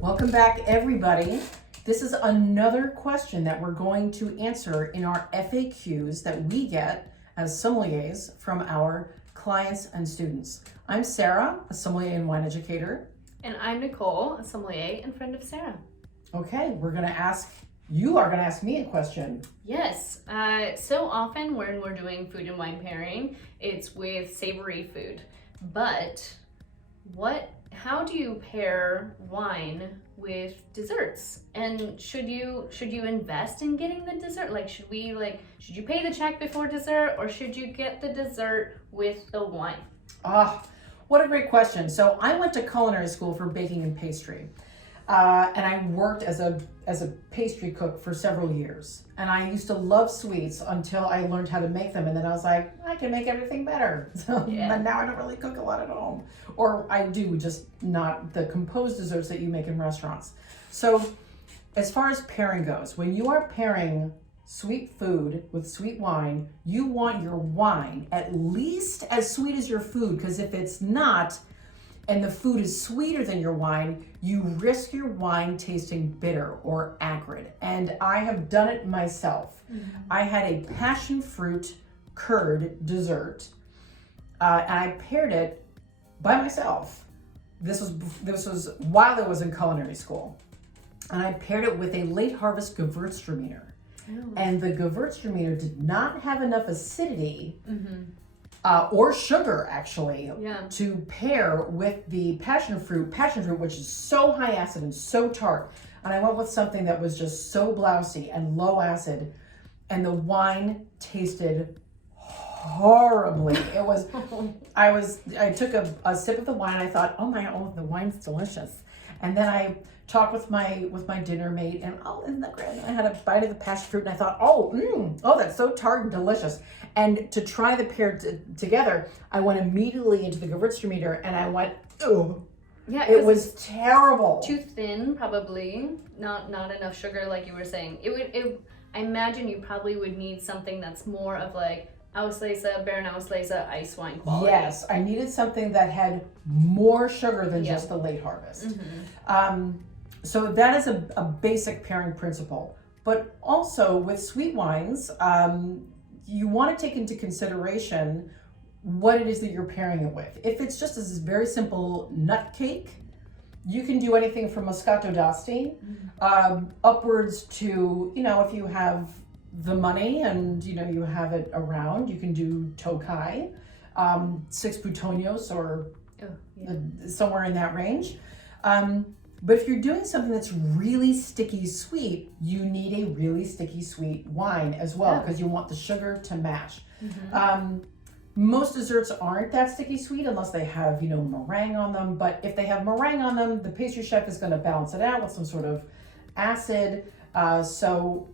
Welcome back, everybody. This is another question that we're going to answer in our FAQs that we get as sommeliers from our clients and students. I'm Sarah, a sommelier and wine educator. And I'm Nicole, a sommelier and friend of Sarah. Okay, you are going to ask me a question. Yes, so often when we're doing food and wine pairing, it's with savory food. But how do you pair wine with desserts? And should you invest in getting the dessert? Should you pay the check before dessert, or should you get the dessert with the wine? What a great question. So I went to culinary school for baking and pastry. And I worked as a pastry cook for several years. And I used to love sweets until I learned how to make them. And then I was like, I can make everything better. And now I don't really cook a lot at home. Or I do, just not the composed desserts that you make in restaurants. So as far as pairing goes, when you are pairing sweet food with sweet wine, you want your wine at least as sweet as your food, because if it's not, and the food is sweeter than your wine, you risk your wine tasting bitter or acrid. And I have done it myself. Mm-hmm. I had a passion fruit curd dessert, and I paired it by myself. This was while I was in culinary school. And I paired it with a late harvest Gewürztraminer. Oh. And the Gewürztraminer did not have enough acidity, mm-hmm. Or sugar, actually, to pair with the passion fruit, which is so high acid and so tart. And I went with something that was just so blousy and low acid, and the wine tasted horribly. I took a sip of the wine, and I thought, the wine's delicious. And then I talked with my dinner mate, and I had a bite of the passion fruit, and I thought, that's so tart and delicious. And to try the pair together, I went immediately into the Gewürztraminer, and I went, oh, yeah, it was terrible. Too thin, probably. Not enough sugar, like you were saying. I imagine you probably would need something that's more of like Auslese, Baron Auslese ice wine quality. Yes, I needed something that had more sugar than just the late harvest. Mm-hmm. So that is a basic pairing principle. But also with sweet wines, you want to take into consideration what it is that you're pairing it with. If it's just this very simple nut cake, you can do anything from Moscato d'Asti upwards to, if you have the money and you have it around, you can do Tokai, 6 Putoños or somewhere in that range. But if you're doing something that's really sticky sweet, you need a really sticky sweet wine as well, because you want the sugar to match. Mm-hmm. Most desserts aren't that sticky sweet unless they have, meringue on them. But if they have meringue on them, the pastry chef is going to balance it out with some sort of acid. So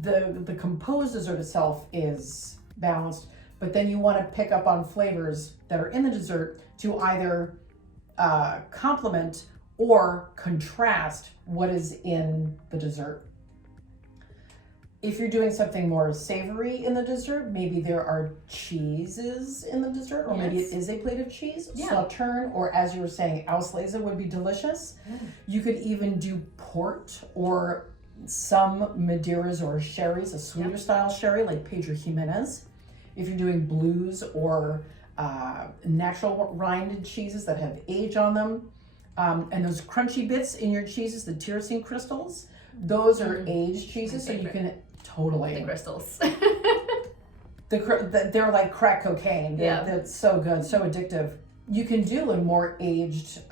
the composed dessert itself is balanced, but then you want to pick up on flavors that are in the dessert to either complement or contrast what is in the dessert. If you're doing something more savory in the dessert, maybe there are cheeses in the dessert, or maybe it is a plate of cheese. Sauterne, or as you were saying, Auslese would be delicious. You could even do port or some Madeiras or sherries, a sweeter style sherry like Pedro Jimenez. If you're doing blues or natural rinded cheeses that have age on them, and those crunchy bits in your cheeses, the tyrosine crystals, those are aged cheeses, so you can totally. The crystals. They're like crack cocaine. They're so good, so addictive. You can do a more aged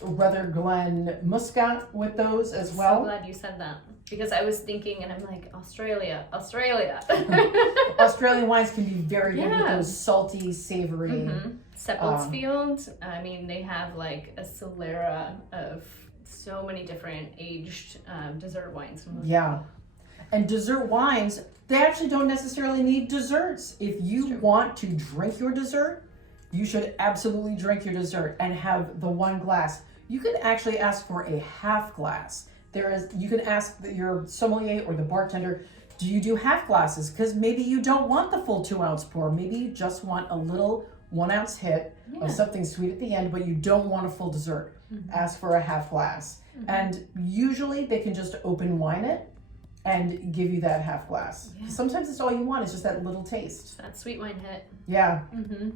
Ruther Glen Muscat with those as well. So glad you said that, because I was thinking, and I'm like, Australia. Australian wines can be very good with those salty, savory. Mm-hmm. Seppeltsfield, they have like a Solera of so many different aged dessert wines. Yeah, and dessert wines, they actually don't necessarily need desserts. If you want to drink your dessert, you should absolutely drink your dessert and have the one glass. You can actually ask for a half glass. You can ask your sommelier or the bartender, do you do half glasses? Because maybe you don't want the full 2 ounce pour. Maybe you just want a little 1 ounce hit of something sweet at the end, but you don't want a full dessert. ask for a half glass. And usually they can just open wine it and give you that half glass. Yeah. Sometimes it's all you want is just that little taste. That sweet wine hit. Yeah.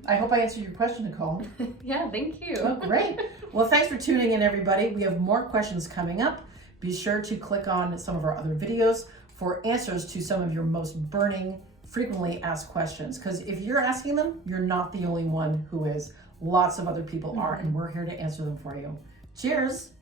I hope I answered your question, Nicole. Yeah, thank you. Oh, great. Well, thanks for tuning in, everybody. We have more questions coming up. Be sure to click on some of our other videos for answers to some of your most burning, frequently asked questions. Because if you're asking them, you're not the only one who is. Lots of other people are, and we're here to answer them for you. Cheers.